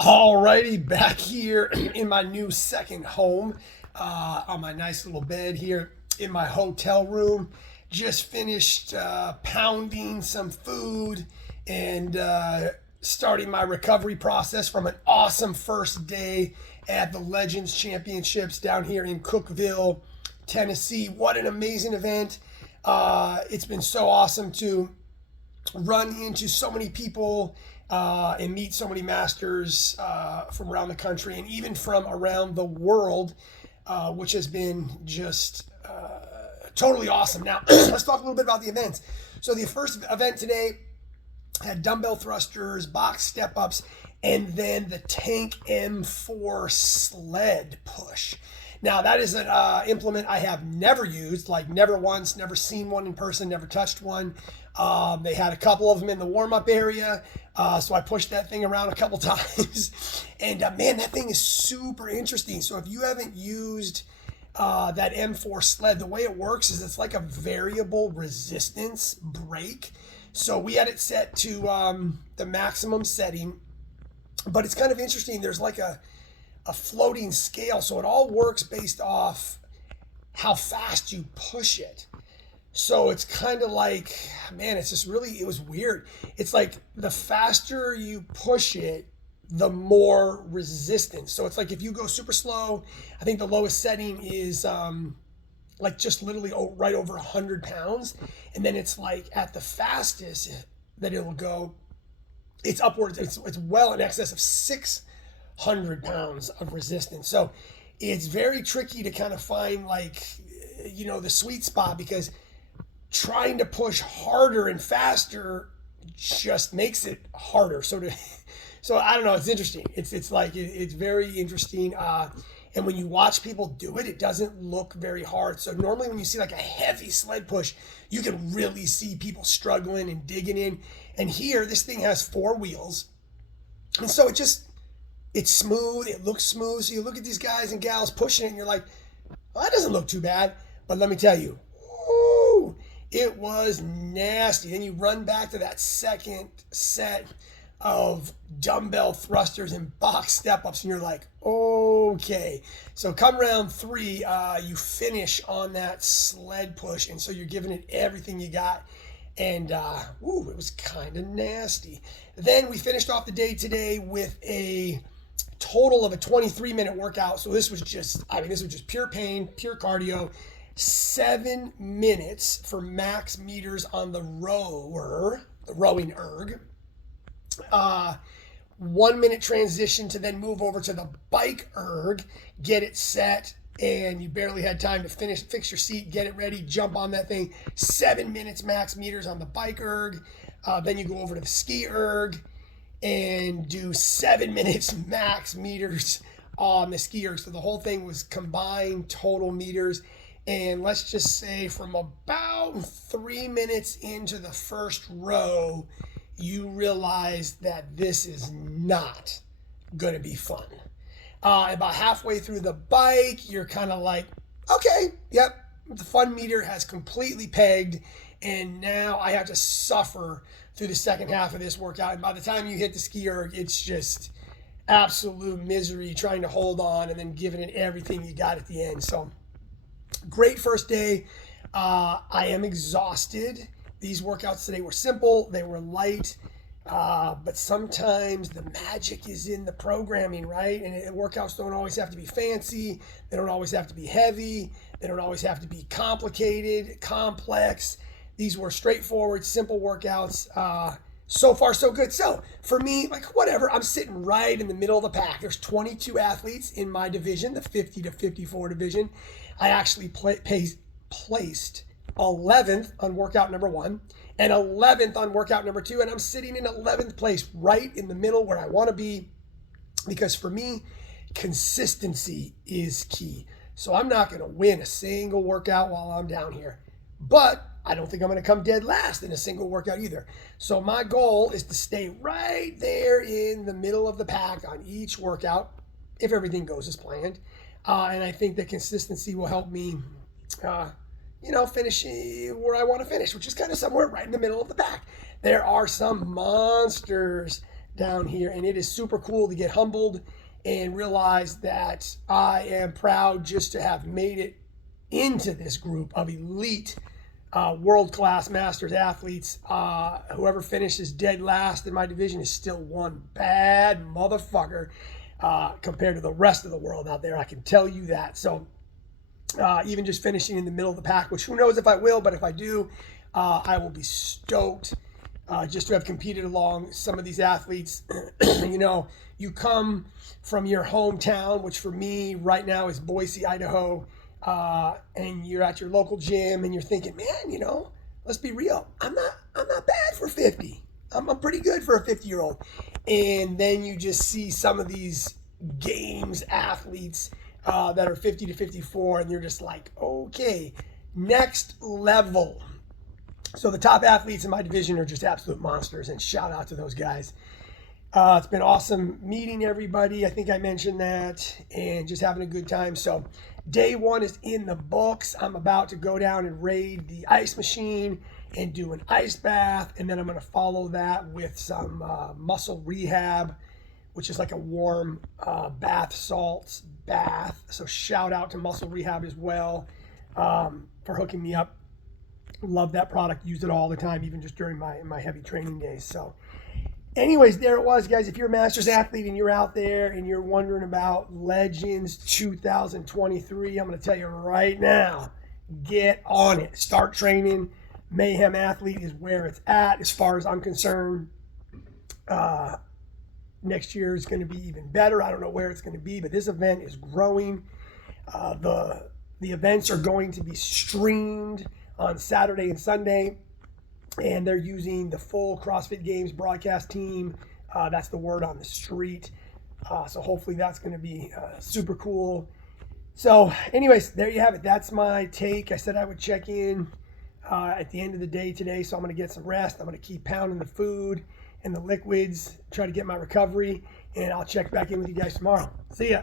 Alrighty, back here in my new second home, on my nice little bed here in my hotel room. Just finished pounding some food and starting my recovery process from an awesome first day at the Legends Championships down here in Cookeville, Tennessee. What an amazing event! It's been so awesome to run into so many people and meet so many masters from around the country and even from around the world, which has been just totally awesome. Now, let's talk a little bit about the events. So, the first event today had dumbbell thrusters, box step ups, and then the Tank M4 sled push. Now, that is an implement I have never used, like never once, never seen one in person, never touched one. They had a couple of them in the warm up area, so I pushed that thing around a couple times. And man, that thing is super interesting. So, if you haven't used that M4 sled, the way it works is it's like a variable resistance brake. So, we had it set to the maximum setting, but it's kind of interesting. There's like a floating scale, so it all works based off how fast you push it. So it's kind of like, man, it's just really, it was weird. It's like the faster you push it, the more resistance. So it's like if you go super slow, I think the lowest setting is like just literally right over 100 pounds. And then it's like at the fastest that it'll go, it's upwards, it's well in excess of 600 pounds of resistance. So it's very tricky to kind of find like, the sweet spot, because trying to push harder and faster just makes it harder. So I don't know. It's interesting. It's like it's very interesting. And when you watch people do it, it doesn't look very hard. So normally when you see like a heavy sled push, you can really see people struggling and digging in. And here, this thing has four wheels, and so it's smooth. It looks smooth. So you look at these guys and gals pushing it, and you're like, well, that doesn't look too bad. But let me tell you, whoo, it was nasty. Then you run back to that second set of dumbbell thrusters and box step ups, and you're like, okay. So come round three, you finish on that sled push, and so you're giving it everything you got. And it was kind of nasty. Then we finished off the day today with a total of a 23-minute workout. So this was just pure pain, pure cardio. 7 minutes for max meters on the rowing erg. 1 minute transition to then move over to the bike erg, get it set, and you barely had time to fix your seat, get it ready, jump on that thing. 7 minutes max meters on the bike erg. Then you go over to the ski erg and do 7 minutes max meters on the ski erg. So the whole thing was combined total meters. And let's just say from about 3 minutes into the first row, you realize that this is not going to be fun. About halfway through the bike, you're kind of like, okay, yep, the fun meter has completely pegged, and now I have to suffer through the second half of this workout. And by the time you hit the ski erg, it's just absolute misery trying to hold on and then giving it everything you got at the end. So great first day. I am exhausted. These workouts today were simple. They were light. But sometimes the magic is in the programming, right? And workouts don't always have to be fancy. They don't always have to be heavy. They don't always have to be complicated, complex. These were straightforward, simple workouts. So far, so good. So for me, like whatever, I'm sitting right in the middle of the pack. There's 22 athletes in my division, the 50 to 54 division. I actually placed 11th on workout number 1 and 11th on workout number 2, and I'm sitting in 11th place right in the middle where I want to be, because for me, consistency is key. So I'm not going to win a single workout while I'm down here, but I don't think I'm going to come dead last in a single workout either. So my goal is to stay right there in the middle of the pack on each workout if everything goes as planned. And I think that consistency will help me finish where I want to finish, which is kind of somewhere right in the middle of the pack. There are some monsters down here, and it is super cool to get humbled and realize that I am proud just to have made it into this group of elite world-class masters athletes. Whoever finishes dead last in my division is still one bad motherfucker compared to the rest of the world out there. I can tell you that. So even just finishing in the middle of the pack, which who knows if I will, but if I do, I will be stoked just to have competed along some of these athletes. You know, you come from your hometown, which for me right now is Boise, Idaho, and you're at your local gym and you're thinking, man, you know, let's be real. I'm not bad for 50. I'm pretty good for a 50-year-old. And then you just see some of these games athletes that are 50 to 54, and you're just like, okay, next level. So the top athletes in my division are just absolute monsters, and shout out to those guys. It's been awesome meeting everybody. I think I mentioned that, and just having a good time. So day one is in the books. I'm about to go down and raid the ice machine and do an ice bath, and then I'm going to follow that with some muscle rehab, which is like a warm bath salts bath. So shout out to Muscle Rehab as well for hooking me up. Love that product. Use it all the time, even just during my heavy training days. So anyways, there it was, guys. If you're a Masters athlete and you're out there and you're wondering about Legends 2023, I'm going to tell you right now, get on it. Start training. Mayhem Athlete is where it's at as far as I'm concerned. Next year is going to be even better. I don't know where it's going to be, but this event is growing. The events are going to be streamed on Saturday and Sunday, and they're using the full CrossFit Games broadcast team. That's the word on the street. So hopefully that's going to be super cool. So anyways, there you have it. That's my take. I said I would check in at the end of the day today, so I'm going to get some rest. I'm going to keep pounding the food and the liquids, try to get my recovery, and I'll check back in with you guys tomorrow. See ya.